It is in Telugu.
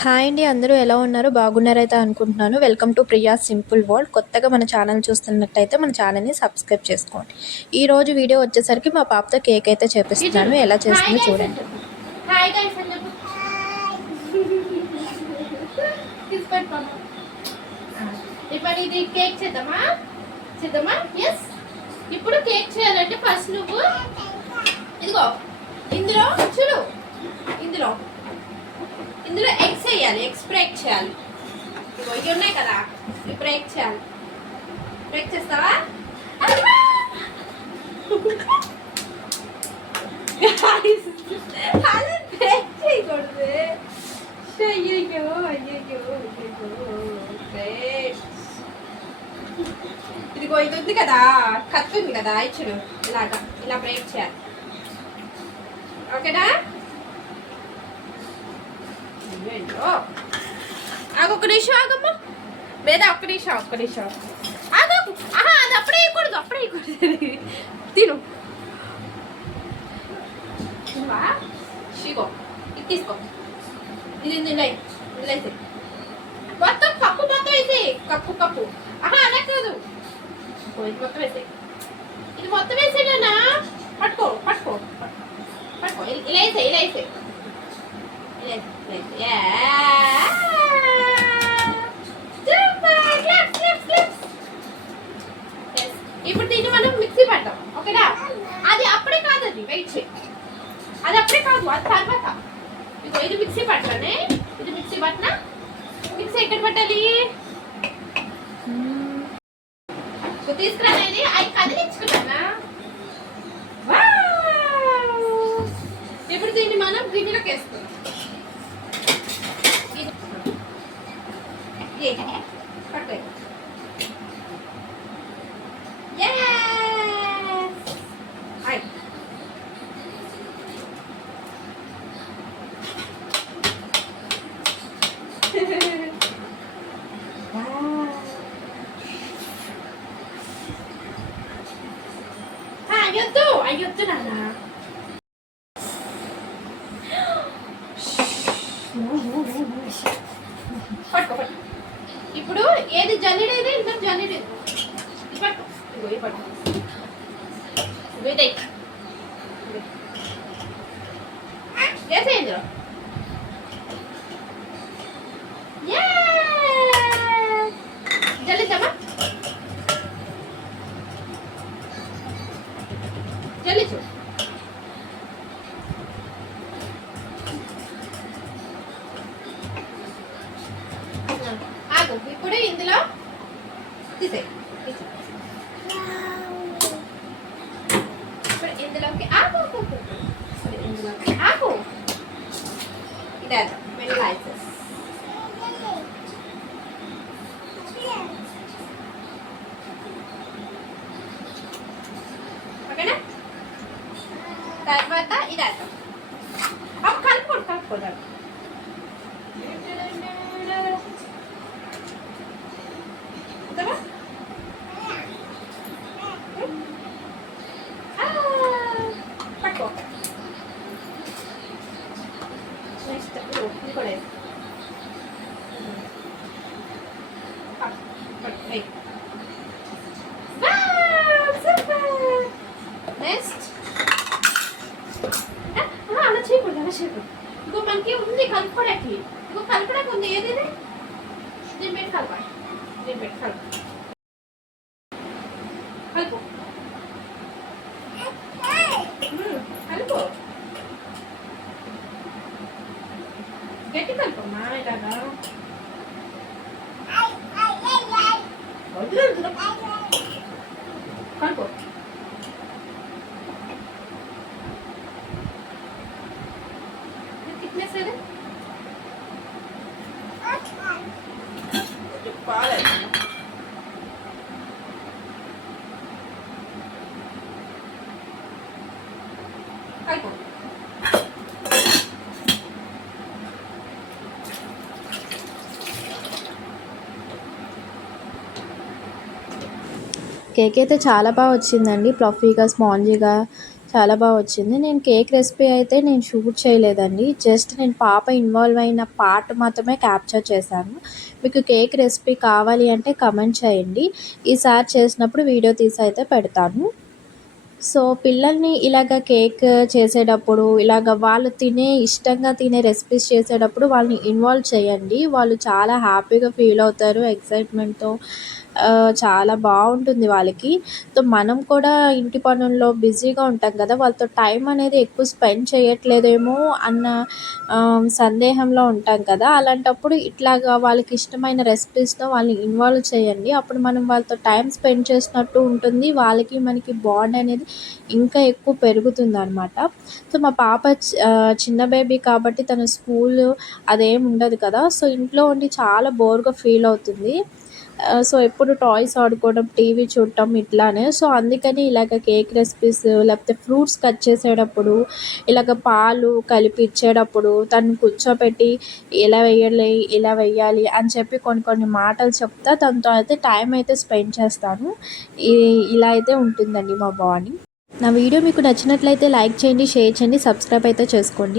హాయ్ అండి, అందరూ ఎలా ఉన్నారు? బాగున్నారైతే అనుకుంటున్నాను. Welcome to Priya's simple world. కొత్తగా మన ఛానల్ చూస్తున్నట్టయితే మన ఛానల్ని సబ్స్క్రైబ్ చేసుకోండి. ఈరోజు వీడియో వచ్చేసరికి మా పాపతో కేక్ అయితే చేపిస్తున్నాను. ఎలా హాయ్ చేస్తుందో గైస్ అని చూడండి. చెప్పు. హాయ్ గైస్ అని చెప్పు. తీసుకెళ్ళిపోమా. ఇప్పుడు ఇది కేక్ చేద్దామా? ఎస్. ఇప్పుడు కేక్ చేయాలంటే ఫస్ట్ నువ్వు ఇదిగో ఇందులో చూడు, ఇందులో ఇందులో ఎగ్స్ వేయాలి. ఎగ్స్ బ్రేక్ చేయాలి. ఇదిగో ఇవి ఉన్నాయి కదా, ఇవి బ్రేక్ చేయాలి. బ్రేక్ చేస్తావా? అలా బ్రేక్ చేయకూడదు. అయ్యయ్యో అయ్యయ్యో అయ్యయ్యో. ఇదిగో ఇది ఉంది కదా, కత్తి ఉంది కదా, ఇచ్చుడు ఇలాగా ఇలా బ్రేక్ చేయాలి. ఓకేనా? ఆగు, ఒక్క నిమిషం ఆగమ్మా. లేదా ఒక్క నిమిషం ఆగు. ఆహా, అది అప్పుడే వేయకూడదు. తిను. షిగో ఇది తీసుకో. ఇది వేసి మొత్తం కప్పు వేసి కప్పు. ఆహా, అలా కాదు, ఇది మొత్తం వేసి. ఇది మొత్తం వేసేనా? పట్టుకో. ఇలా వేసే. ఇప్పుడు దీన్ని మనం మిక్సీ పెడతాం. ఓకేనా? అది అప్పుడే కాదు, అది వెయిట్ చేయి. అది అప్పుడే కాదు, అది తర్వాత. ఇదిగో ఇది మిక్సీ పట్టనే. ఇది మిక్సీ పట్టిన. మిక్సీ ఎక్కడ పెట్టాలి? తీసుకురానేది అవి కదిలించుకున్నానా? ఇప్పుడు దీన్ని మనం గిన్నెలోకి వేసుకున్నాం. పట్టు. అయ్యొద్దు నాన్న. పట్టుకో. ఇప్పుడు ఏది జల్లెడేది, ఇంత జల్లెడేది పట్టుకో. ఇగో పట్టుకో. ఇదే వేసే ఇందులో. జల్లిద్దామా? జల్లిచు. ఆగు. ఇప్పుడు ఇందులో తీసే. ఇప్పుడు ఇందులోకి ఆకు. ఇదే వెనిలా ఐసెస్. ఓకేనా? తర్వాత ఇది వేద్దాం. అప్పుడు కలుపుకోదాం. పట్టుకో. నెక్స్ట్ ఇంకోటి నెక్స్ట్ అలా చేయకూడదు. ఇంకో మనకి ఉంది కలుపుకోడానికి. ఇంకో కలపడానికి ఉంది. ఏది దీన్ని పెట్టి కలపాలి. కలుపు. గట్టి కలుపమ్మా. ఇలాగా కలుపు. థిక్నెస్ ఏది? పాలే. కలుపు. కేక్ అయితే చాలా బాగా వచ్చిందండి. ఫ్లఫీగా, స్పాంజీగా చాలా బాగా వచ్చింది. నేను కేక్ రెసిపీ అయితే నేను షూట్ చేయలేదండి. జస్ట్ నేను పాప ఇన్వాల్వ్ అయిన పార్ట్ మాత్రమే క్యాప్చర్ చేశాను. మీకు కేక్ రెసిపీ కావాలి అంటే కమెంట్ చేయండి. ఈసారి చేసినప్పుడు వీడియో తీసి అయితే పెడతాను. సో పిల్లల్ని ఇలాగ కేక్ చేసేటప్పుడు ఇలాగ వాళ్ళు ఇష్టంగా తినే రెసిపీస్ చేసేటప్పుడు వాళ్ళని ఇన్వాల్వ్ చేయండి. వాళ్ళు చాలా హ్యాపీగా ఫీల్ అవుతారు ఎక్సైట్మెంట్తో. చాలా బాగుంటుంది వాళ్ళకి. సో మనం కూడా ఇంటి పనుల్లో బిజీగా ఉంటాం కదా, వాళ్ళతో టైం అనేది ఎక్కువ స్పెండ్ చేయట్లేదేమో అన్న సందేహంలో ఉంటాం కదా. అలాంటప్పుడు ఇట్లాగా వాళ్ళకి ఇష్టమైన రెసిపీస్తో వాళ్ళని ఇన్వాల్వ్ చేయండి. అప్పుడు మనం వాళ్ళతో టైం స్పెండ్ చేసినట్టు ఉంటుంది. వాళ్ళకి మనకి బాండ్ అనేది ఇంకా ఎక్కువ పెరుగుతుందనమాట. సో మా పాప చిన్న బేబీ కాబట్టి తన స్కూలు అదేం ఉండదు కదా. సో ఇంట్లో ఉండి చాలా బోర్గా ఫీల్ అవుతుంది. సో ఎప్పుడు టాయ్స్ ఆడుకోవడం, టీవీ చూడటం ఇట్లానే. సో అందుకని ఇలాగ కేక్ రెసిపీస్ లేకపోతే ఫ్రూట్స్ కట్ చేసేటప్పుడు ఇలాగ పాలు కలిపి ఇచ్చేటప్పుడు తను కూర్చోపెట్టి ఇలా వేయాలి అని చెప్పి కొన్ని కొన్ని మాటలు చెప్తా తనతో అయితే టైం అయితే స్పెండ్ చేస్తాను. ఇలా అయితే ఉంటుందండి మా బాండింగ్. నా వీడియో మీకు నచ్చినట్లయితే లైక్ చేయండి, షేర్ చేయండి, సబ్స్క్రైబ్ అయితే చేసుకోండి.